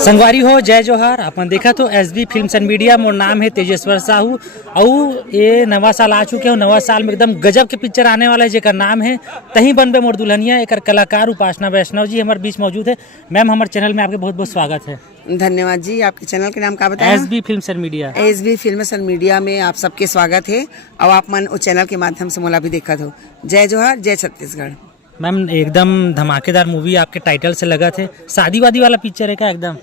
संगवारी हो जय जोहार। अपन देखा तो एसबी फिल्म्स एंड मीडिया। मोर नाम है तेजेश्वर साहू और ये नवा साल आ चुके हो। नवा साल में एकदम गजब के पिक्चर आने वाला है जेकर नाम है तही बनबे मोर दुल्हनिया। एक कलाकार उपासना वैष्णव जी हमारे बीच मौजूद है। मैम हमारे चैनल में आपके बहुत बहुत स्वागत है। धन्यवाद जी। आपके चैनल के नाम का बताया? SB films and media. SB films and media में आप सबके स्वागत है और आप मन उस चैनल के माध्यम से मोला भी देखा हो। जय जोहार जय छत्तीसगढ़। मैम एकदम धमाकेदार मूवी आपके टाइटल से लगा थे। शादी वादी वाला पिक्चर है क्या? एकदम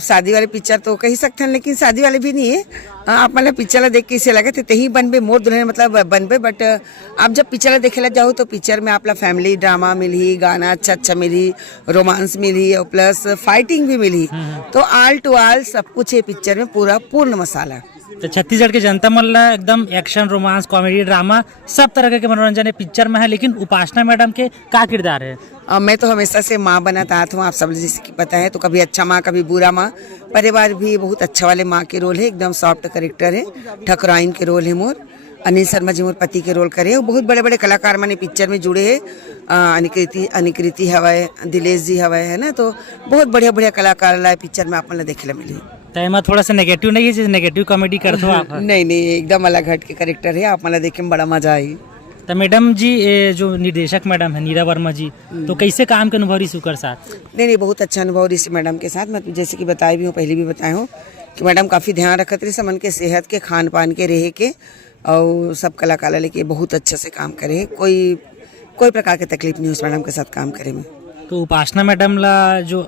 शादी वाले पिक्चर तो कह सकते हैं लेकिन शादी वाले भी नहीं है। आप मतलब पिक्चर देख के इसे लगे थे तही बनबे मोर दुल्हन मतलब बनबे। बट आप जब पिक्चर देखे ला जाओ तो पिक्चर में आप फैमिली ड्रामा मिली, गाना अच्छा मिली, रोमांस मिली और प्लस फाइटिंग भी मिली। तो ऑल टू ऑल सब कुछ है पिक्चर में, पूरा पूर्ण मसाला। तो छत्तीसगढ़ के जनता मन एकदम एक्शन, रोमांस, कॉमेडी, ड्रामा सब तरह के मनोरंजन है पिक्चर में है। लेकिन उपासना मैडम के क्या किरदार है? मैं तो हमेशा से माँ बनाता आता हूँ, आप सब जैसे कि पता है। तो कभी अच्छा माँ कभी बुरा माँ। परिवार भी बहुत अच्छा वाले माँ के रोल है, एकदम सॉफ्ट करेक्टर है। ठकुराइन के रोल है मोर। अनिल शर्मा जी मोर पति के रोल करे। बहुत बड़े बड़े कलाकार मैंने पिक्चर में जुड़े हैं। अनिकृति हवाए, दिलेश जी हवाए है ना। तो बहुत बढ़िया बढ़िया कलाकार लाए पिक्चर में आप देखे ला मिली। तो थोड़ा सा नेगेटिव नहीं है, जैसे नेगेटिव कॉमेडी करते हो आप? नहीं एकदम अलग हट के करेक्टर है। आप देखे में बड़ा मजा आई। तो मैडम जी जो निर्देशक मैडम है नीरा वर्मा जी, तो कैसे काम के अनुभव रही सुकर साथ? नहीं बहुत अच्छा अनुभव रही मैडम के साथ। मैं जैसे कि बताई भी हूँ, पहले भी बताया हूँ कि मैडम काफ़ी ध्यान रखत रही समन के सेहत के, खान पान के, रहे के और सब कलाकार लेके बहुत अच्छे से काम करे। कोई प्रकार की तकलीफ नहीं उस मैडम के साथ काम करे में। तो उपासना मैडम ला जो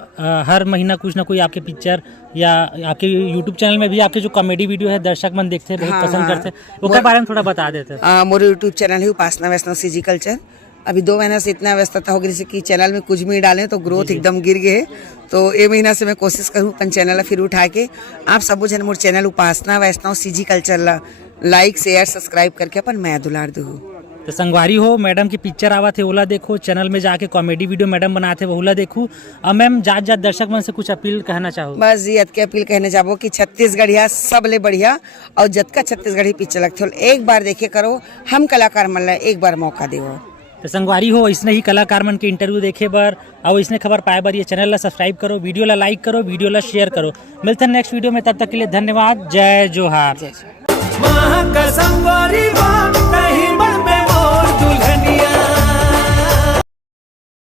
हर महीना कुछ ना कोई आपके पिक्चर या आपके यूट्यूब चैनल में भी आपके जो कॉमेडी वीडियो है दर्शक मन देखते हैं, बहुत पसंद करते हैं, वो के बारे में थोड़ा बता देते हैं। मोर यूट्यूब चैनल है उपासना वैष्णव सीजी कल्चर। अभी 2 महीना से इतना व्यस्तता हो गई जैसे कि चैनल में कुछ भी डालें तो ग्रोथ एकदम गिर गए। तो ये महीना से मैं कोशिश करूँ अपन चैनल फिर उठा के आप सब जन मोर चैनल उपासना वैष्णव सीजी कल्चर ला लाइक शेयर सब्सक्राइब करके अपन मैं दुलार दूँ। तो संगवारी हो मैडम की पिक्चर आवा थे ओला देखो, चैनल में जाके कॉमेडी वीडियो मैडम बनाते वोला देखूँ। और मैम जात दर्शक मन से कुछ अपील कहना चाहो? बस जी अत के अपील कहने चाहो कि छत्तीसगढ़िया सब ले बढ़िया और जतका छत्तीसगढ़ी पिक्चर लगते हो एक बार देखे करो। हम कलाकार मन ला एक बार मौका देवो। तो संगवारी हो इसने ही कलाकार मन के इंटरव्यू देखे बर और इसने खबर पाए बर ये चैनल ला सब्सक्राइब करो, वीडियो ला लाइक करो, वीडियो ला शेयर करो। मिलते हैं नेक्स्ट वीडियो में, तब तक के लिए धन्यवाद। जय जोहार।